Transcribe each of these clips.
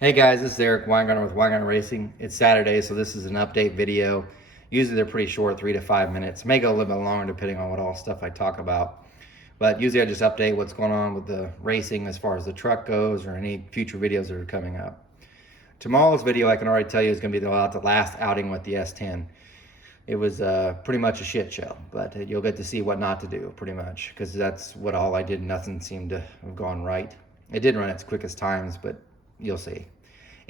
Hey guys, this is Eric Weingartner with Weingartner Racing. It's Saturday, so this is an update video. Usually they're pretty short, 3 to 5 minutes. May go a little bit longer depending on what all stuff I talk about. But usually I just update what's going on with the racing as far as the truck goes or any future videos that are coming up. Tomorrow's video, I can already tell you, is going to be the last outing with the S10. It was pretty much a shit show, but you'll get to see what not to do pretty much, because that's what all I did. Nothing seemed to have gone right. It did run its quickest times, but you'll see.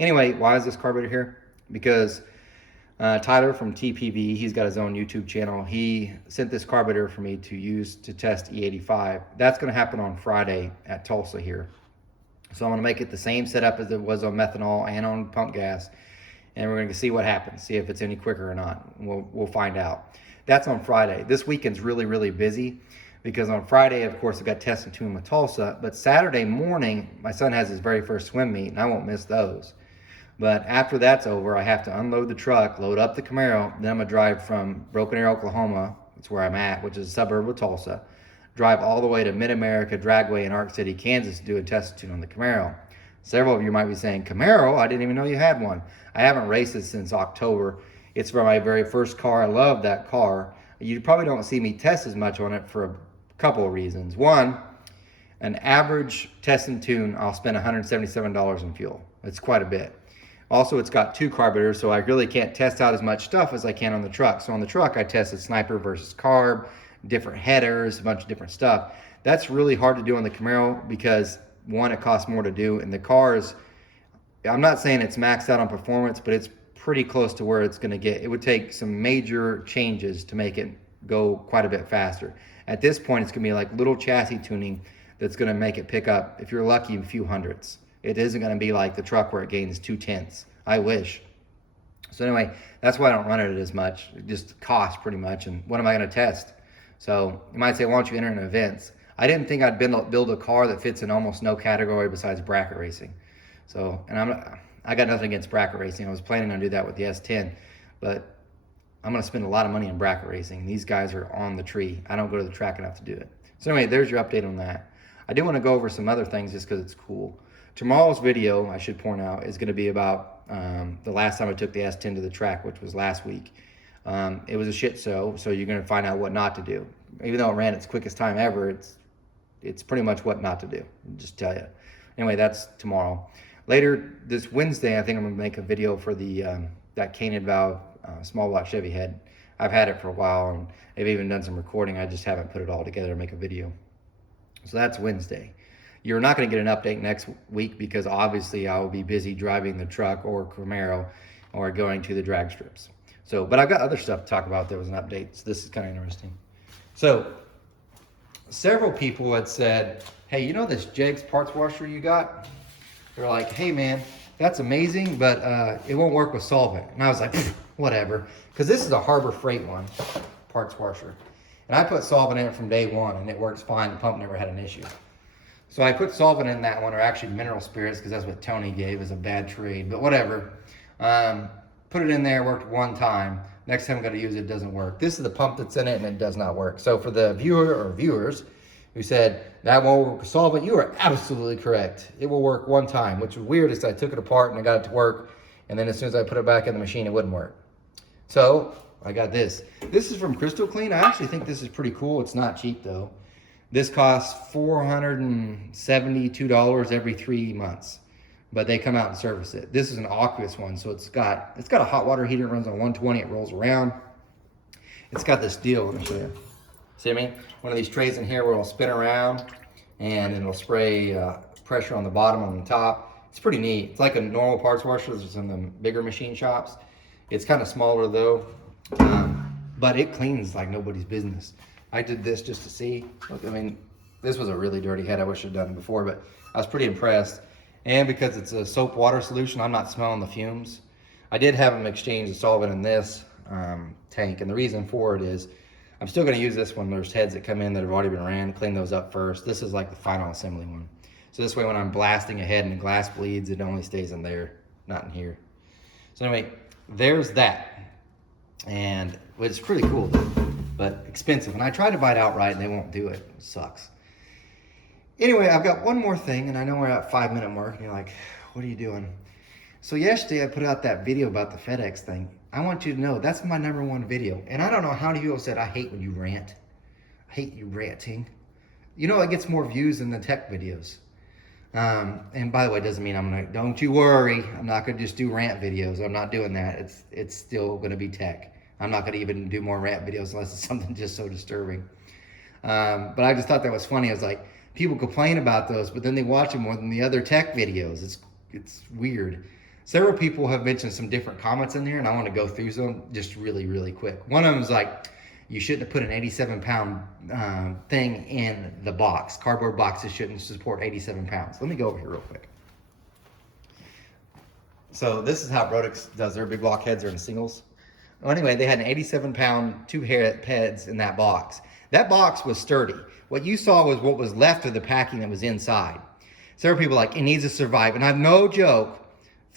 Anyway, why is this carburetor here? Because Tyler from TPV, he's got his own YouTube channel. He sent this carburetor for me to use to test E85. That's going to happen on Friday at Tulsa here. So I'm going to make it the same setup as it was on methanol and on pump gas. And we're going to see what happens, see if it's any quicker or not. We'll find out. That's on Friday. This weekend's really, really busy because on Friday, of course, I've got test and tune with Tulsa. But Saturday morning, my son has his very first swim meet, and I won't miss those. But after that's over, I have to unload the truck, load up the Camaro. Then I'm going to drive from Broken Arrow, Oklahoma, that's where I'm at, which is a suburb of Tulsa. Drive all the way to Mid-America Dragway in Ark City, Kansas to do a test and tune on the Camaro. Several of you might be saying, Camaro? I didn't even know you had one. I haven't raced it since October. It's for my very first car. I love that car. You probably don't see me test as much on it for a couple of reasons. One, an average test and tune, I'll spend $177 in fuel. It's quite a bit. Also, it's got 2 carburetors, so I really can't test out as much stuff as I can on the truck. So on the truck, I tested Sniper versus Carb, different headers, a bunch of different stuff. That's really hard to do on the Camaro because, one, it costs more to do, and the cars, I'm not saying it's maxed out on performance, but it's pretty close to where it's going to get. It would take some major changes to make it go quite a bit faster. At this point, it's going to be like little chassis tuning that's going to make it pick up, if you're lucky, a few hundredths. It isn't going to be like the truck where it gains 2/10. I wish. So anyway, that's why I don't run it as much. It just costs pretty much. And what am I going to test? So you might say, why don't you enter in events? I didn't think I'd build a car that fits in almost no category besides bracket racing. So, and I got nothing against bracket racing. I was planning on doing that with the S10, but I'm going to spend a lot of money in bracket racing. These guys are on the tree. I don't go to the track enough to do it. So anyway, there's your update on that. I do want to go over some other things just because it's cool. Tomorrow's video, I should point out, is going to be about the last time I took the S10 to the track, which was last week. It was a shit show, so you're going to find out what not to do. Even though it ran its quickest time ever, it's pretty much what not to do. I'll just tell you. Anyway, that's tomorrow. Later this Wednesday, I think I'm going to make a video for the that Canid valve small block Chevy head. I've had it for a while, and I've even done some recording. I just haven't put it all together to make a video. So that's Wednesday. You're not going to get an update next week because obviously I will be busy driving the truck or Camaro or going to the drag strips. So, but I've got other stuff to talk about. There was an update, so this is kind of interesting. So, several people had said, hey, you know this Jegs parts washer you got? They're like, hey man, that's amazing, but it won't work with solvent. And I was like, whatever, because this is a Harbor Freight one, parts washer. And I put solvent in it from day one, and it works fine. The pump never had an issue. So I put solvent in that one, or actually mineral spirits, because that's what Tony gave as a bad trade, but whatever. Put it in there, worked one time. Next time I'm going to use it, it doesn't work. This is the pump that's in it, and it does not work. So for the viewer or viewers who said, that won't work with solvent, you are absolutely correct. It will work one time, which was weird is I took it apart and I got it to work, and then as soon as I put it back in the machine, it wouldn't work. So I got this. This is from Crystal Clean. I actually think this is pretty cool. It's not cheap though. This costs $472 every 3 months, but they come out and service it. This is an aqueous one, so it's got a hot water heater. It runs on 120. It rolls around. It's got this deal. Let me show you. See what I mean? One of these trays in here where it'll spin around and it'll spray pressure on the bottom and on the top. It's pretty neat. It's like a normal parts washer that's in the bigger machine shops. It's kind of smaller though, but it cleans like nobody's business. I did this just to see. Look, I mean, this was a really dirty head. I wish I'd done it before, but I was pretty impressed. And because it's a soap water solution, I'm not smelling the fumes. I did have them exchange the solvent in this tank, and the reason for it is I'm still going to use this one. There's heads that come in that have already been ran, clean those up first. This is like the final assembly one. So this way when I'm blasting a head and the glass bleeds, it only stays in there, not in here. So anyway, there's that. And it's pretty cool, but expensive. And I tried to buy it outright and they won't do it. It sucks. Anyway, I've got one more thing, and I know we're at 5-minute mark, and you're like, what are you doing? So yesterday I put out that video about the FedEx thing. I want you to know that's my #1 video. And I don't know how many people said, I hate when you rant. I hate you ranting. You know, it gets more views than the tech videos. And by the way, it doesn't mean I'm gonna, don't you worry, I'm not gonna just do rant videos. I'm not doing that. It's still gonna be tech. I'm not gonna even do more rant videos unless it's something just so disturbing. But I just thought that was funny. I was like, people complain about those, but then they watch them more than the other tech videos. It's weird. Several people have mentioned some different comments in there, and I want to go through them just really, really quick. One of them is like, you shouldn't have put an 87-pound thing in the box. Cardboard boxes shouldn't support 87 pounds. Let me go over here real quick. So this is how Brodix does their big block heads are in singles. Well, anyway, they had an 87-pound 2 heads in that box. That box was sturdy. What you saw was what was left of the packing that was inside. Several people are like, it needs to survive. And I've no joke,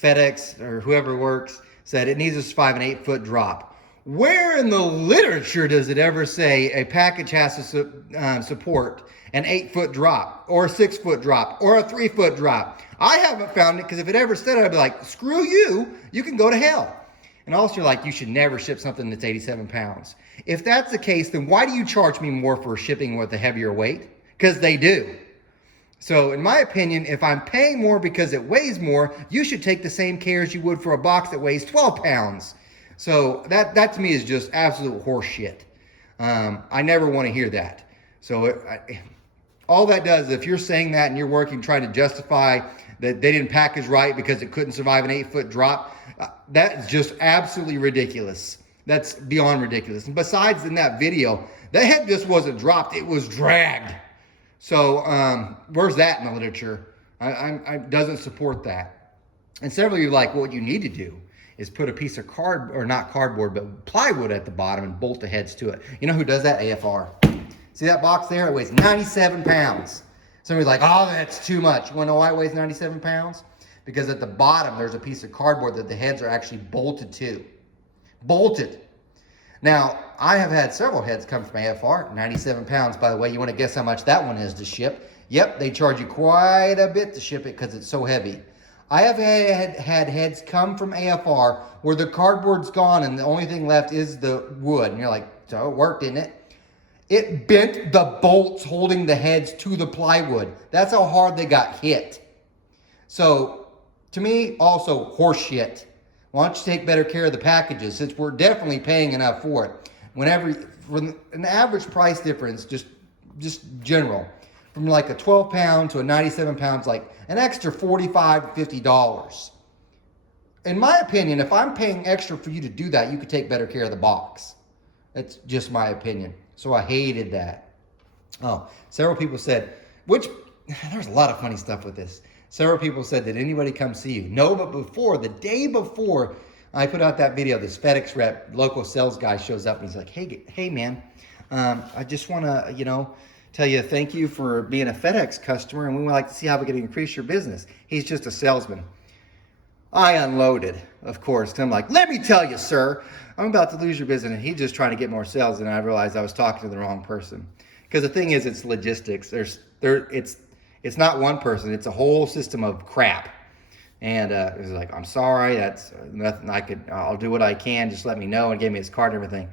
FedEx or whoever works said it needs to survive an 8-foot drop. Where in the literature does it ever say a package has to support an 8-foot drop or a 6-foot drop or a 3-foot drop? I haven't found it, because if it ever said it, I'd be like, screw you, you can go to hell. And also you're like, you should never ship something that's 87 pounds. If that's the case, then why do you charge me more for shipping with a heavier weight? Because they do. So in my opinion, if I'm paying more because it weighs more, you should take the same care as you would for a box that weighs 12 pounds. So that to me is just absolute horse shit. I never want to hear that. So all that does, if you're saying that and you're working trying to justify that they didn't package right because it couldn't survive an 8-foot drop, that's just absolutely ridiculous. That's beyond ridiculous. And besides, in that video, the head just wasn't dropped, it was dragged. So where's that in the literature? I doesn't support that. And several of you are like, well, what you need to do is put a piece of not cardboard, but plywood at the bottom and bolt the heads to it. You know who does that? AFR. See that box there? It weighs 97 pounds. Somebody's like, oh, that's too much. You wanna know why it weighs 97 pounds? Because at the bottom, there's a piece of cardboard that the heads are actually bolted to. Bolted. Now, I have had several heads come from AFR, 97 pounds. By the way, you want to guess how much that one is to ship? Yep, they charge you quite a bit to ship it because it's so heavy. I have had heads come from AFR where the cardboard's gone and the only thing left is the wood. And you're like, so it worked, didn't it? It bent the bolts holding the heads to the plywood. That's how hard they got hit. So, to me, also horse shit. Why don't you take better care of the packages, since we're definitely paying enough for it? When an average price difference, just general, from like a 12-pound to a 97 pounds, like an extra $45 to $50. In my opinion, if I'm paying extra for you to do that, you could take better care of the box. That's just my opinion. So I hated that. Oh, several people said, there's a lot of funny stuff with this. Several people said, did anybody come see you? No, but the day before I put out that video, this FedEx rep, local sales guy shows up and he's like, hey man, I just want to, tell you thank you for being a FedEx customer, and we would like to see how we can increase your business. He's just a salesman. I unloaded, of course, because I'm like, let me tell you, sir, I'm about to lose your business. And he's just trying to get more sales, and I realized I was talking to the wrong person. Because the thing is, it's logistics. It's not one person, it's a whole system of crap. And it was like, I'm sorry, that's nothing I'll do what I can, just let me know, and gave me his card and everything.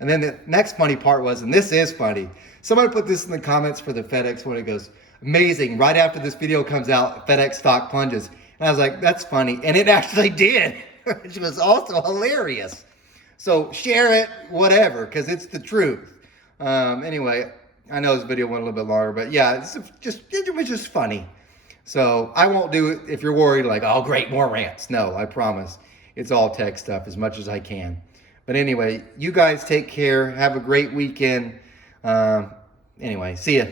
And then the next funny part was, and this is funny, somebody put this in the comments for the FedEx one. It goes, amazing, right after this video comes out, FedEx stock plunges. And I was like, that's funny. And it actually did, which was also hilarious. So share it, whatever, because it's the truth. Anyway, I know this video went a little bit longer, but yeah, it was just funny. So I won't do it if you're worried, like, oh, great, more rants. No, I promise. It's all tech stuff as much as I can. But anyway, you guys take care. Have a great weekend. Anyway, see ya.